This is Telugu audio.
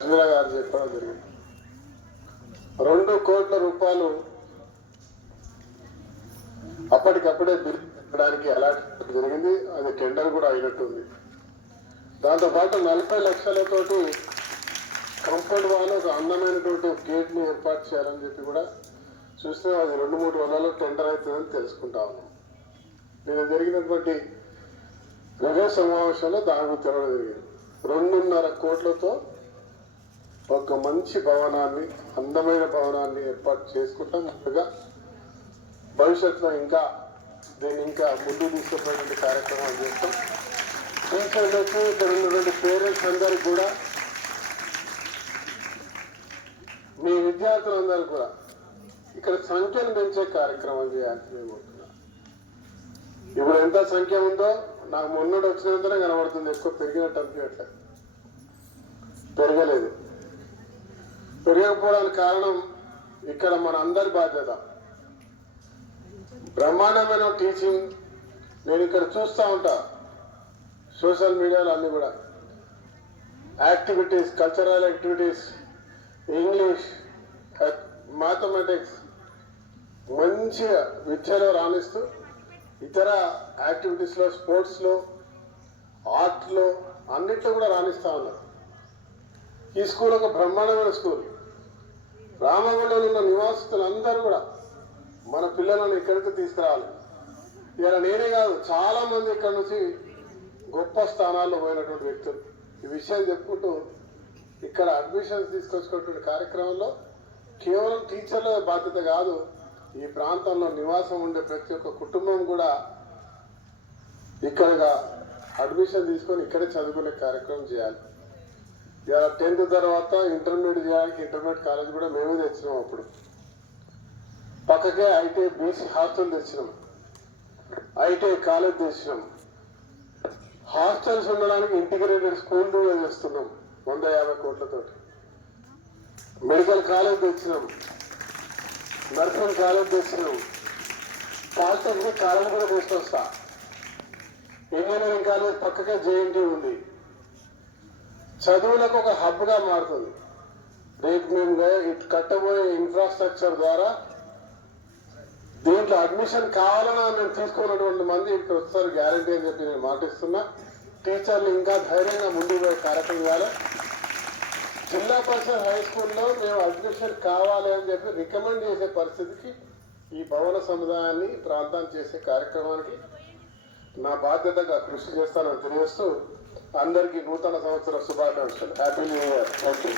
గారు చెప్పడం జరిగింది. 2 కోట్ల రూపాయలు అప్పటికప్పుడే బిల్లు పెట్టడానికి అలాట్ జరిగింది. అది టెండర్ కూడా అయినట్టుంది. దాంతోపాటు 40 లక్షలతోటి కంపౌండ్ వాళ్ళు ఒక అందమైనటువంటి గేట్ ని ఏర్పాటు చేయాలని చెప్పి కూడా చూస్తే అది 2-3 రోజుల్లో టెండర్ అవుతుందని తెలుసుకుంటా ఉన్నాం. నేను జరిగినటువంటి రివ్యూ సమావేశంలో దానికి తెలవడం జరిగింది. 2.5 కోట్లతో ఒక మంచి భవనాన్ని, అందమైన భవనాన్ని ఏర్పాటు చేసుకుంటాం. ముందుగా భవిష్యత్తులో ఇంకా దీన్ని ఇంకా ముందుకు తీసుకుపోయేటువంటి కార్యక్రమాలు చేస్తాం. టీచర్లకు, ఇక్కడ ఉన్నటువంటి పేరెంట్స్ అందరికీ కూడా, మీ విద్యార్థులందరూ కూడా ఇక్కడ సంఖ్యను పెంచే కార్యక్రమం చేయాల్సి మేము కోరుతున్నాం. ఇప్పుడు ఎంత సంఖ్య ఉందో నాకు మొన్నటి వచ్చినంతనే కనబడుతుంది. ఎక్కువ పెరిగినట్టు అనిపించట్లేదు, పెరగలేదు. పెరగకపోవడానికి కారణం ఇక్కడ మన అందరి బాధ్యత. బ్రహ్మాండమైన టీచింగ్ నేను ఇక్కడ చూస్తూ ఉంటా, సోషల్ మీడియాలో అన్ని కూడా activities, cultural activities, English, mathematics మంచిగా విద్యలో రాణిస్తూ ఇతర యాక్టివిటీస్లో, స్పోర్ట్స్లో, ఆర్ట్లో అన్నిట్లో కూడా రాణిస్తూ ఉన్నారు. ఈ స్కూల్ ఒక బ్రహ్మాండమైన స్కూల్. రామగుండంలో ఉన్న నివాసితులందరూ కూడా మన పిల్లలను ఇక్కడికి తీసుకురావాలి. ఇలా నేనే కాదు, చాలా మంది ఇక్కడ నుంచి గొప్ప స్థానాల్లో పోయినటువంటి వ్యక్తులు ఈ విషయం చెప్పుకుంటూ ఇక్కడ అడ్మిషన్స్ తీసుకొచ్చుకున్నటువంటి కార్యక్రమంలో కేవలం టీచర్ల బాధ్యత కాదు, ఈ ప్రాంతంలో నివాసం ఉండే ప్రతి ఒక్క కుటుంబం కూడా ఇక్కడగా అడ్మిషన్ తీసుకొని ఇక్కడే చదువుకునే కార్యక్రమం చేయాలి. ఇలా 10th తర్వాత ఇంటర్మీడియట్ చేయడానికి ఇంటర్మీడియట్ కాలేజ్ కూడా మేము తెచ్చినాం. అప్పుడు పక్కకే ఐటీఐ బీసీ హాస్టల్ తెచ్చినాం, ఐటీఐ కాలేజ్ తెచ్చినాం. హాస్టల్స్ ఉండడానికి ఇంటిగ్రేటెడ్ స్కూల్ కూడా చేస్తున్నాం 150 కోట్లతోటి. మెడికల్ కాలేజ్ తెచ్చినాం, నర్సింగ్ కాలేజ్ తెచ్చినాం, పాలిటెక్నిక్ కాలేజ్ కూడా తీసుకొస్తా. ఇంజనీరింగ్ కాలేజ్ పక్కకే జేఎన్టీ ఉంది. చదువులకు ఒక హబ్గా మారుతుంది. రేపు మేము కట్టబోయే ఇన్ఫ్రాస్ట్రక్చర్ ద్వారా దీంట్లో అడ్మిషన్ కావాలని నేను తీసుకున్నటువంటి మంది ఇక్కడ వస్తారు గ్యారంటీ అని చెప్పి నేను మాటిస్తున్నా. టీచర్లు ఇంకా ధైర్యంగా ముందుకు పోయే కార్యక్రమం చేయాలి. జిల్లా పరిషత్ హై స్కూల్లో మేము అడ్మిషన్ కావాలి అని చెప్పి రికమెండ్ చేసే పరిస్థితికి ఈ భవన సముదాయాన్ని, ప్రాంతాన్ని చేసే కార్యక్రమానికి నా బాధ్యతగా కృషి చేస్తానని తెలియజేస్తూ అందరికీ నూతన సంవత్సర శుభాకాంక్షలు. Happy new year. ఓకే.